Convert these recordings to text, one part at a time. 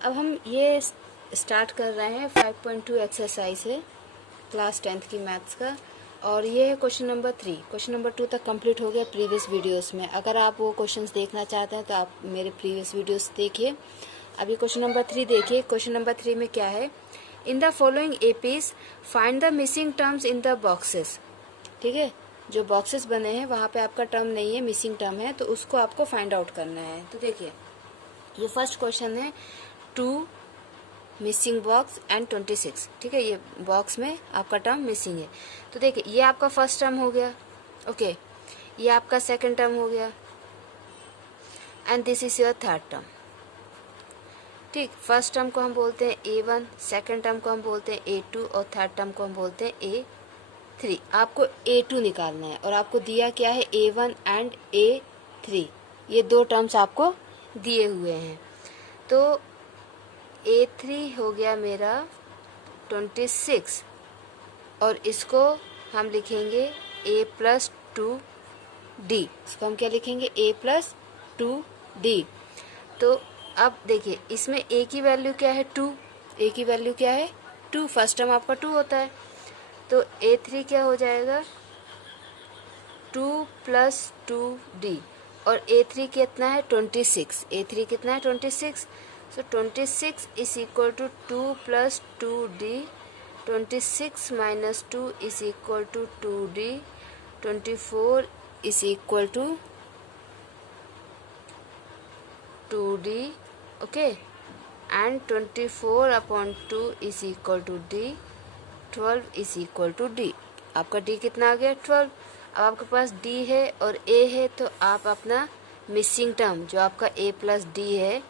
अब हम ये स्टार्ट कर रहे हैं 5.2 एक्सरसाइज है क्लास 10th की मैथ्स का, और ये है क्वेश्चन नंबर 3। क्वेश्चन नंबर 2 तक कंप्लीट हो गया प्रीवियस वीडियोस में। अगर आप वो क्वेश्चंस देखना चाहते हैं तो आप मेरे प्रीवियस वीडियोस देखिए। अभी क्वेश्चन नंबर 3 देखिए। क्वेश्चन नंबर 3 में क्या है, in the following APs find the missing terms in the boxes. ठीक है, जो बॉक्सेस बने हैं वहाँ पे आपका टर्म नहीं है, मिसिंग टर्म है, तो उसको आपको फाइंड आउट करना है। तो देखिए ये फर्स्ट क्वेश्चन है, 2 मिसिंग बॉक्स एंड 26। ठीक है, ये बॉक्स में आपका टर्म मिसिंग है। तो देखिए ये आपका फर्स्ट टर्म हो गया, ओके, ये आपका सेकंड टर्म हो गया, and this is your third term. ठीक, फर्स्ट टर्म को हम बोलते हैं A1, सेकंड टर्म को हम बोलते हैं A2 और थर्ड टर्म को हम बोलते हैं A3। आपको A2 निकालना है और आपको दिया क्या है, A1 एंड A3, ये दो टर्म्स आपको दिए हुए हैं। तो A3 हो गया मेरा 26 और इसको हम लिखेंगे A+2D। इसको हम क्या लिखेंगे, A+2D। तो अब देखिए इसमें A की वैल्यू क्या है, 2। A की वैल्यू क्या है, 2। फर्स्ट टर्म आपका 2 होता है, तो A3 क्या हो जाएगा, 2+2D। और A3 कितना है, 26। A3 कितना है, 26। So 26 is equal to 2+2D। 26 minus 2 is equal to 2D। 24 is equal to 2D, okay, and 24 upon 2 is equal to D। 12 is equal to D। आपका D कितना आ गया, 12। अब आपके पास D है और A है, तो आप अपना मिसिंग टर्म जो आपका A+D है,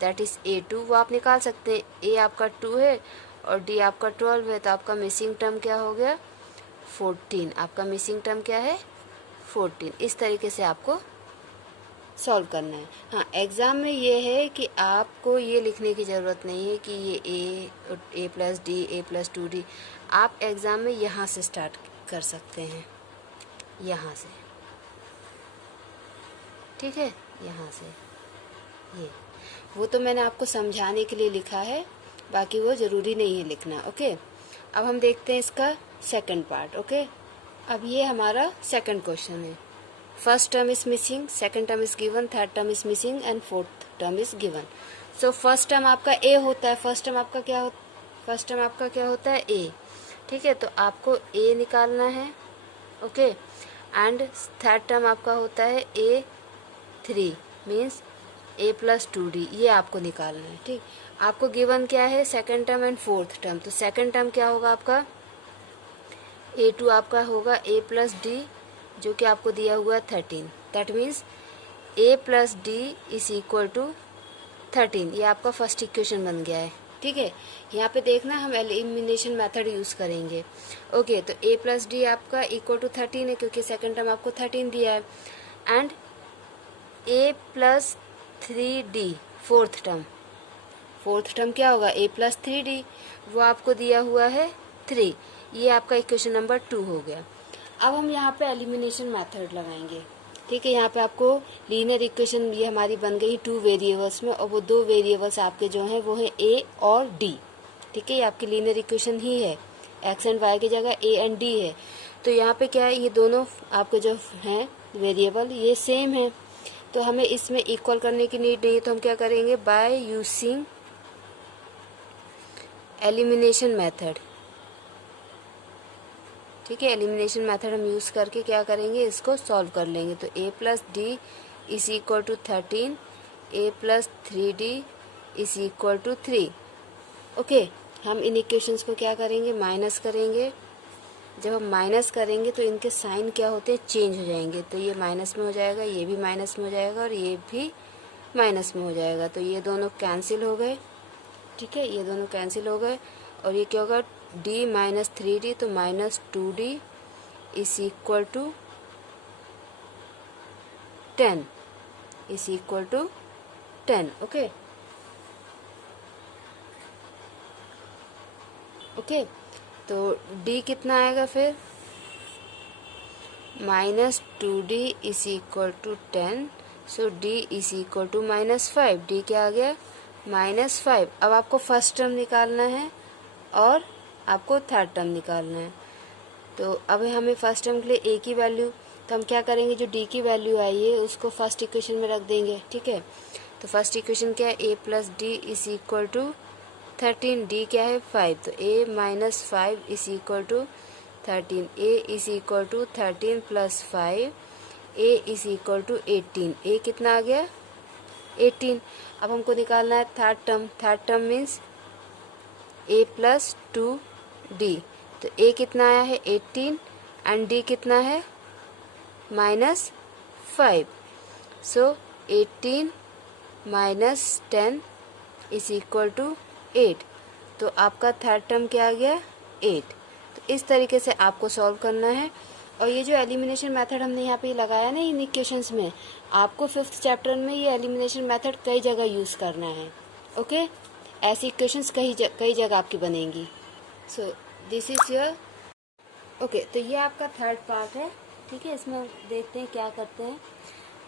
दैट इज A2, वो आप निकाल सकते हैं। A आपका 2 है और D आपका 12 है, तो आपका मिसिंग टर्म क्या हो गया, 14। आपका मिसिंग टर्म क्या है, 14। इस तरीके से आपको सॉल्व करना है। हाँ, एग्ज़ाम में ये है कि आपको ये लिखने की ज़रूरत नहीं है कि ये A+D, A+2D। आप एग्ज़ाम में यहाँ से स्टार्ट कर सकते हैं, यहाँ से, ठीक है, यहाँ से। ये वो तो मैंने आपको समझाने के लिए लिखा है, बाकी वो ज़रूरी नहीं है लिखना, ओके। अब हम देखते हैं इसका सेकंड पार्ट, ओके। अब ये हमारा सेकंड क्वेश्चन है, first term is missing, second term is given, third term is missing and fourth term is given. So first term आपका A होता है, फर्स्ट टर्म आपका क्या होता है, A। ठीक है, तो आपको A निकालना है, ओके, एंड थर्ड टर्म आपका होता है A3, मीन्स A+2D, ये आपको निकालना है। ठीक, आपको गिवन क्या है, second term and fourth term. तो सेकंड टर्म क्या होगा आपका, A2 आपका होगा A+D, जो कि आपको दिया हुआ है 13। That means A+D is equal to 13। ये आपका फर्स्ट इक्वेशन बन गया है। ठीक है, यहाँ पे देखना हम एलिमिनेशन मेथड यूज़ करेंगे, ओके। तो A+D आपका इक्वल टू 13 है, क्योंकि सेकंड टर्म आपको 13 दिया है, एंड A+3D फोर्थ टर्म क्या होगा, A+3D, वो आपको दिया हुआ है 3। ये आपका इक्वेशन नंबर 2 हो गया। अब हम यहाँ पे एलिमिनेशन मेथड लगाएंगे। ठीक है, यहाँ पे आपको लीनियर इक्वेशन ये हमारी बन गई 2 वेरिएबल्स में, और वो 2 वेरिएबल्स आपके जो हैं वो है A और D। ठीक है, ये आपकी लीनियर इक्वेशन ही है, x एंड y की जगह A एंड D है। तो यहाँ पे क्या है, ये दोनों आपके जो हैं वेरिएबल ये सेम है, तो हमें इसमें इक्वल करने की नीड नहीं है। तो हम क्या करेंगे, बाय यूजिंग एलिमिनेशन मेथड। ठीक है, एलिमिनेशन मेथड हम यूज़ करके क्या करेंगे, इसको सॉल्व कर लेंगे। तो A+D is equal to 13, A+3D is equal to 3, okay. हम इन इक्वेशंस को क्या करेंगे, माइनस करेंगे। जब हम माइनस करेंगे तो इनके साइन क्या होते हैं, चेंज हो जाएंगे। तो ये माइनस में हो जाएगा, ये भी माइनस में हो जाएगा, और ये भी माइनस में हो जाएगा। तो ये दोनों कैंसिल हो गए, ठीक है, ये दोनों कैंसिल हो गए, और ये क्या होगा, D-3D, तो -2D is equal to 10, is equal to 10, okay, okay. तो D कितना आएगा फिर, -2D is equal to 10, so D is equal to -5। D क्या आ गया, -5। अब आपको फर्स्ट टर्म निकालना है और आपको थर्ड टर्म निकालना है। तो अब हमें फर्स्ट टर्म के लिए a की वैल्यू, तो हम क्या करेंगे, जो d की वैल्यू आई है उसको फर्स्ट इक्वेशन में रख देंगे। ठीक है, तो फर्स्ट इक्वेशन क्या है, a plus D is equal to 13, d क्या है 5, तो a minus 5 is equal to 13, a is equal to 13 plus 5, a is equal to 18, a कितना आ गया 18। अब हमको निकालना है third term, third term means a plus 2d, तो a कितना आया है 18 एंड d कितना है -5, सो 18 माइनस 10 इज इक्वल टू 8, तो आपका थर्ड टर्म क्या आ गया 8। तो इस तरीके से आपको सॉल्व करना है। और ये जो एलिमिनेशन मेथड हमने यहाँ पे लगाया ना इन इक्वेशंस में, आपको 5th चैप्टर में ये एलिमिनेशन मेथड कई जगह यूज़ करना है। ओके, ऐसी इक्वेशंस कई जगह आपकी बनेंगी। So this is your okay. तो ये आपका थर्ड पार्ट है। ठीक है, इसमें देखते हैं क्या करते हैं।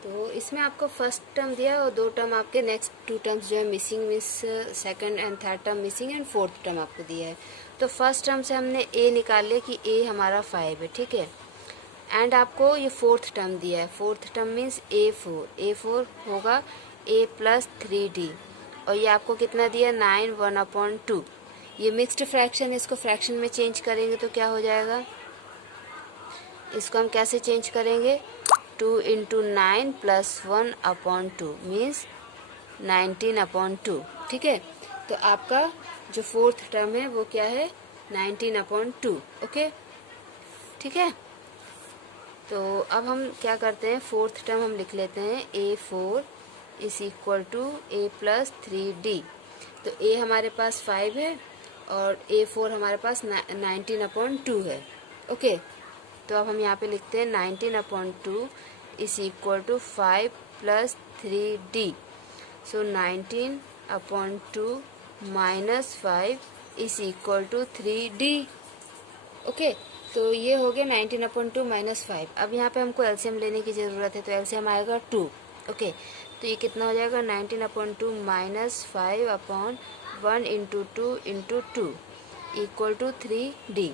तो इसमें आपको फर्स्ट टर्म दिया और 2 टर्म आपके नेक्स्ट 2 टर्म्स जो है missing, means second and third term missing and fourth term आपको दिया है। तो फर्स्ट टर्म से हमने a निकाल लिया कि a हमारा 5 है। ठीक है, एंड आपको ये फोर्थ टर्म दिया है, फोर्थ टर्म मीन्स a4 होगा a प्लस 3d, और ये आपको कितना दिया 9 1/2। ये मिक्स्ड फ्रैक्शन, इसको फ्रैक्शन में चेंज करेंगे तो क्या हो जाएगा, इसको हम कैसे चेंज करेंगे, 2 इंटू 9 प्लस 1/2 मीन्स 19/2। ठीक है, तो आपका जो फोर्थ टर्म है वो क्या है 19/2। ओके, ठीक है। तो अब हम क्या करते हैं, फोर्थ टर्म हम लिख लेते हैं a4 is equal to a plus 3d। तो a हमारे पास 5 है और a4 हमारे पास 19/2 है। ओके, तो अब हम यहाँ पे लिखते हैं 19/2 is equal to 5 plus 3d। So 19/2 minus 5 is equal to 3d। Okay, तो ये हो गया 19/2 माइनस 5। अब यहाँ पे हमको एलसीएम लेने की ज़रूरत है, तो एलसीएम आएगा 2। ओके, तो ये कितना हो जाएगा 19/2 minus 5/1 into 2 into 2 equal to 3d।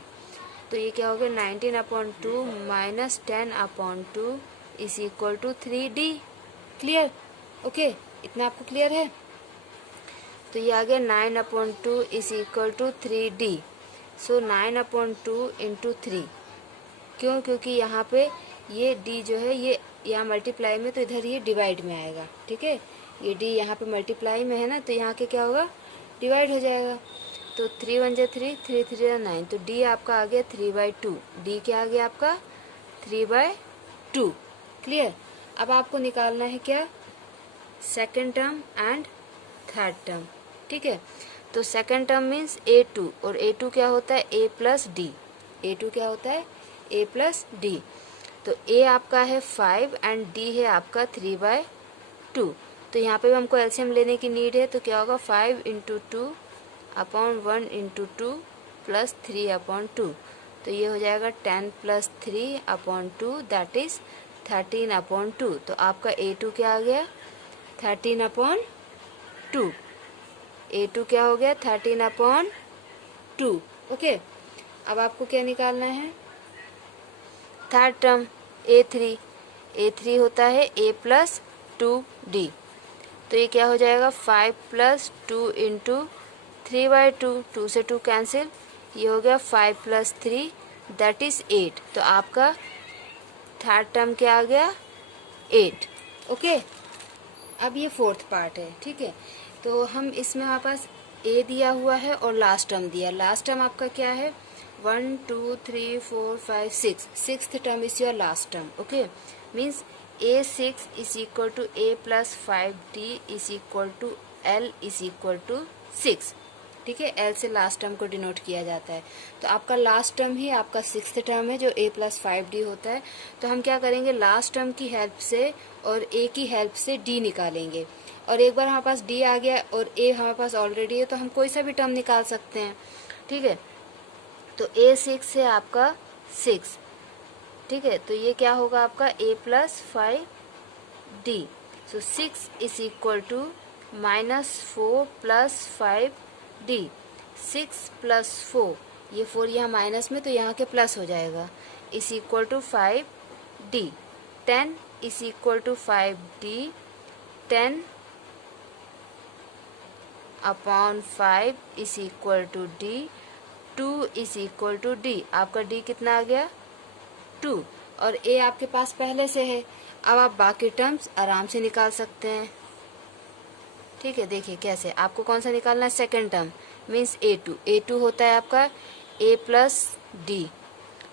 तो ये क्या हो गया 19/2 minus 10/2 is equal to 3d। Clear? Okay, इतना आपको क्लियर है? तो ये आ गया 9/2 is equal to 3d। So 9/2 into 3, क्यों, क्योंकि यहाँ पे ये d जो है ये यहाँ मल्टीप्लाई में, तो इधर ये डिवाइड में आएगा। ठीक है, ये d यहाँ पे मल्टीप्लाई में है ना, तो यहाँ के क्या होगा डिवाइड हो जाएगा। तो 3 1 3, 3 3 9, तो d आपका आ गया 3/2। d क्या आ गया आपका 3/2। क्लियर? अब आपको निकालना है क्या, second term and third term. ठीक है, तो सेकेंड टर्म मीन्स a2, और a2 क्या होता है a प्लस डी। a2 क्या होता है a प्लस डी। तो a आपका है 5 एंड d है आपका 3/2। तो यहाँ पे भी हमको एलसीएम लेने की नीड है, तो क्या होगा 5 इंटू 2/1 इंटू 2 प्लस 3/2। तो ये हो जाएगा 10 प्लस 3/2 दैट इज 13/2। तो आपका a2 क्या आ गया 13/2। a2 क्या हो गया 13/2। ओके, अब आपको क्या निकालना है, थर्ड टर्म a3 होता है a प्लस 2d। तो ये क्या हो जाएगा 5 प्लस 2 इंटू 3/2, 2 से 2 कैंसिल, ये हो गया 5 प्लस 3 दैट इज 8। तो आपका थर्ड टर्म क्या आ गया 8। ओके, अब ये फोर्थ पार्ट है। ठीक है, तो हम इसमें हमारे पास a दिया हुआ है और लास्ट टर्म दिया। लास्ट टर्म आपका क्या है 1 2 3 4 5 6, sixth term is your last term. Okay, means a6 is equal to a plus 5d is equal to l is equal to 6। ठीक है, l से लास्ट टर्म को डिनोट किया जाता है। तो आपका लास्ट टर्म ही आपका सिक्स्थ टर्म है जो a प्लस 5d होता है। तो हम क्या करेंगे, लास्ट टर्म की हेल्प से और a की हेल्प से d निकालेंगे। और एक बार हमारे पास d आ गया और a हमारे पास ऑलरेडी है, तो हम कोई सा भी टर्म निकाल सकते हैं। ठीक है, तो a6 है आपका 6। ठीक है, तो ये क्या होगा आपका a plus 5d। So 6 is equal to -4 + 5d, 6 + 4, ये 4 यहाँ माइनस में तो यहाँ के प्लस हो जाएगा, is equal to 5d, 10 is equal to 5d, 10 upon 5 is equal to d, 2 is equal to d, आपका d कितना आ गया 2, और a आपके पास पहले से है। अब आप बाकी टर्म्स आराम से निकाल सकते हैं। ठीक है, देखिए कैसे, आपको कौन सा निकालना है, सेकंड टर्म मीन्स a2 होता है आपका a प्लस d।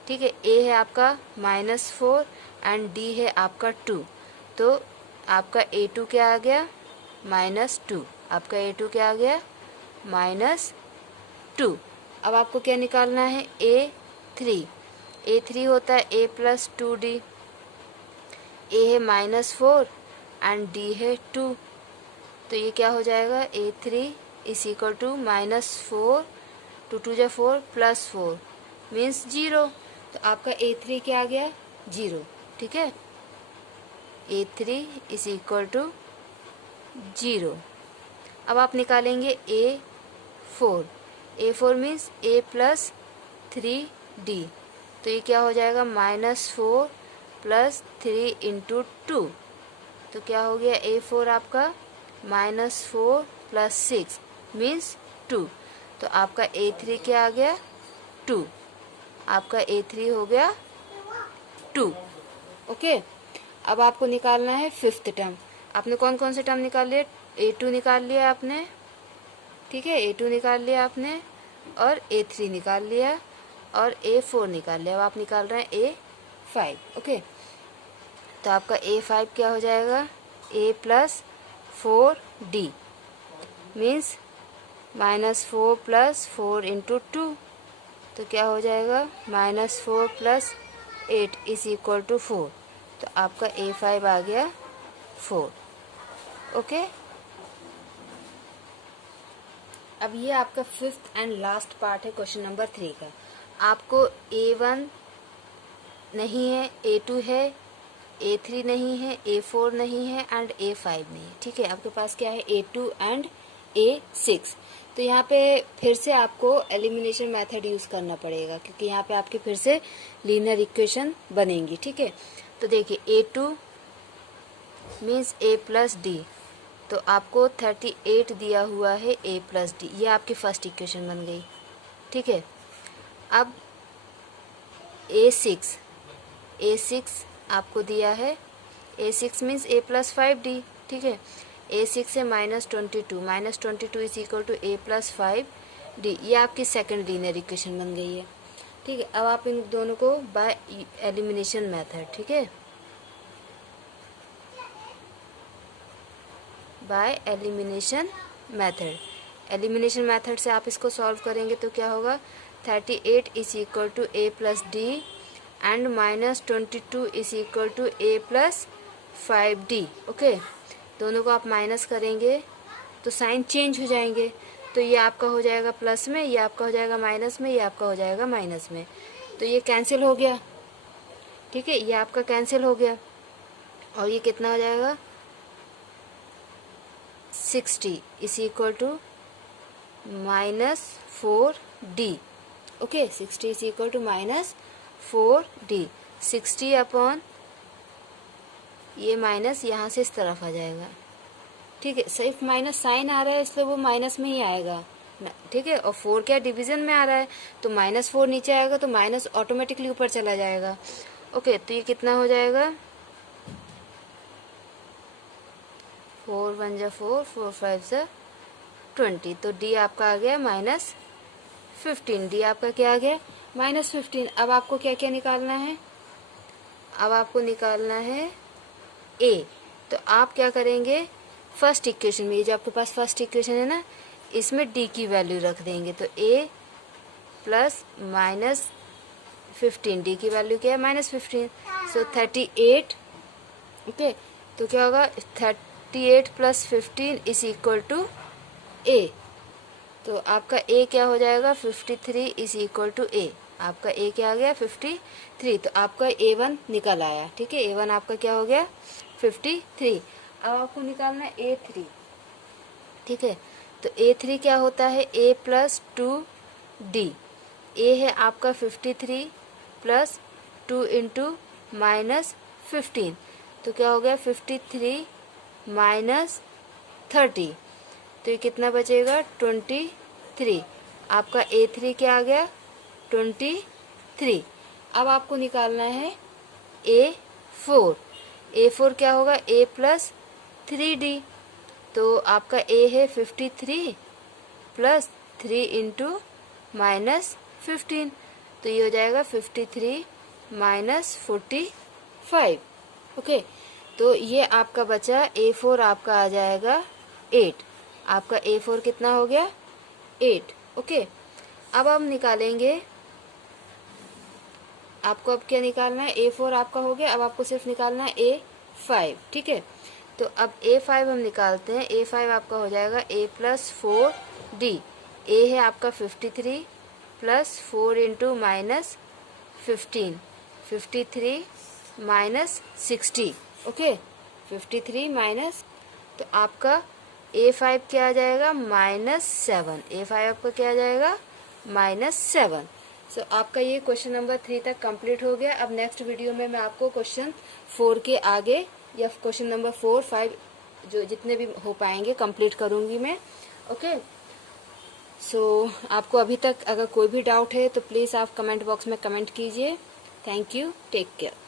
ठीक है, a है आपका -4 एंड d है आपका 2, तो आपका a2 क्या आ गया -2, आपका a2 क्या आ गया -2। अब आपको क्या निकालना है, a3 होता है a प्लस 2d, a है -4 एंड d है 2, तो ये क्या हो जाएगा, a3 इज इक्वल टू -4, 2 2 जा 4 + 4 मीन्स 0, तो आपका a3 क्या आ गया 0। ठीक है, a3 इज इक्वल टू 0। अब आप निकालेंगे a4 means a plus 3d, तो ये क्या हो जाएगा -4 + 3 × 2, तो क्या हो गया a4 आपका -4 + 6 मीन्स 2, तो आपका a3 क्या आ गया 2, आपका a3 हो गया 2। ओके, अब आपको निकालना है फिफ्थ टर्म। आपने कौन कौन से टर्म निकाल लिए, a2 निकाल लिया आपने, ठीक है, a2 निकाल लिया आपने, और a3 निकाल लिया, और a4 निकाल लिया। अब आप निकाल रहे हैं a5। ओके, तो आपका a5 क्या हो जाएगा, a + 4d मीन्स -4 + 4 × 2, तो क्या हो जाएगा -4 + 8 इज इक्वल टू 4, तो आपका a5 आ गया 4। ओके, अब ये आपका फिफ्थ एंड लास्ट पार्ट है क्वेश्चन नंबर 3 का। आपको a1 नहीं है, a2 है, a3 नहीं है, a4 नहीं है एंड a5 नहीं है। ठीक है, आपके पास क्या है, a2 एंड a6। तो यहाँ पे फिर से आपको एलिमिनेशन मेथड यूज़ करना पड़ेगा, क्योंकि यहाँ पे आपके फिर से लीनियर इक्वेशन बनेंगी। ठीक है, तो देखिए a2 मीन्स a + d, तो आपको 38 दिया हुआ है a + d, ये आपकी फर्स्ट इक्वेशन बन गई। ठीक है, अब a6 आपको दिया है, a6 मीन्स a + 5d। ठीक है, a6 है -22 is equal to a + 5d, ये आपकी सेकंड लीनियर इक्वेशन बन गई है। ठीक है, अब आप इन दोनों को बाय एलिमिनेशन मेथड, ठीक है, बाय एलिमिनेशन मेथड से आप इसको सॉल्व करेंगे तो क्या होगा, 38 is equal to a + d and -22 is equal to a + 5d। Okay, दोनों को आप माइनस करेंगे तो साइन चेंज हो जाएंगे, तो ये आपका हो जाएगा प्लस में, ये आपका हो जाएगा माइनस में, ये आपका हो जाएगा माइनस में, तो ये कैंसिल हो गया। ठीक है, ये आपका कैंसिल हो गया, और ये कितना हो जाएगा 60 is equal to -4d। Okay, 60 is equal to -4d, 60 upon ये माइनस यहाँ से इस तरफ आ जाएगा। ठीक है, सिर्फ माइनस साइन आ रहा है इसलिए वो माइनस में ही आएगा। ठीक है, और 4 क्या डिवीजन में आ रहा है, तो -4 नीचे आएगा तो माइनस ऑटोमेटिकली ऊपर चला जाएगा। ओके, तो ये कितना हो जाएगा, 4 1 जा 4, 4 5 जा 20, तो d आपका आ गया -15, d आपका क्या आ गया -15। अब आपको क्या क्या निकालना है, अब आपको निकालना है a, तो आप क्या करेंगे, फर्स्ट इक्वेशन में, ये जो आपके पास फर्स्ट इक्वेशन है ना, इसमें d की वैल्यू रख देंगे, तो a + -15, d की वैल्यू क्या है -15, सो 38। ओके, तो क्या होगा 38 + 15 इज इक्वल टू a, तो आपका a क्या हो जाएगा 53 इज इक्वल टू a, आपका a क्या आ गया 53, तो आपका a1 निकल आया। ठीक है, a1 आपका क्या हो गया 53। अब आपको निकालना है a3। ठीक है। तो A3 क्या होता है, A प्लस 2D। A है आपका 53 प्लस 2 इंटू माइनस 15, तो क्या हो गया 53 माइनस 30, तो ये कितना बचेगा 23। आपका A3 क्या आ गया 23। अब आपको निकालना है A4। A4 क्या होगा A प्लस 3D, तो आपका A है 53 प्लस 3 इंटू माइनस 15, तो ये हो जाएगा 53 माइनस 45। ओके, तो ये आपका बचा A4 आपका आ जाएगा 8। आपका A4 कितना हो गया 8। ओके, अब हम निकालेंगे, आपको अब क्या निकालना है, A4 आपका हो गया, अब आपको सिर्फ निकालना है A5। ठीक है, तो अब A5 हम निकालते हैं। A5 आपका हो जाएगा A प्लस 4D। A है आपका 53 plus 4 into minus 15, 53 minus 60। Okay, 53 minus, तो आपका A5 क्या आ जाएगा -7। A5 आपका क्या आ जाएगा -7। सो आपका ये क्वेश्चन नंबर 3 तक कंप्लीट हो गया। अब नेक्स्ट वीडियो में मैं आपको क्वेश्चन 4 के आगे या क्वेश्चन नंबर 4, 5 जो जितने भी हो पाएंगे कंप्लीट करूंगी मैं। ओके, सो आपको अभी तक अगर कोई भी डाउट है तो प्लीज़ आप कमेंट बॉक्स में कमेंट कीजिए। Thank you, take care.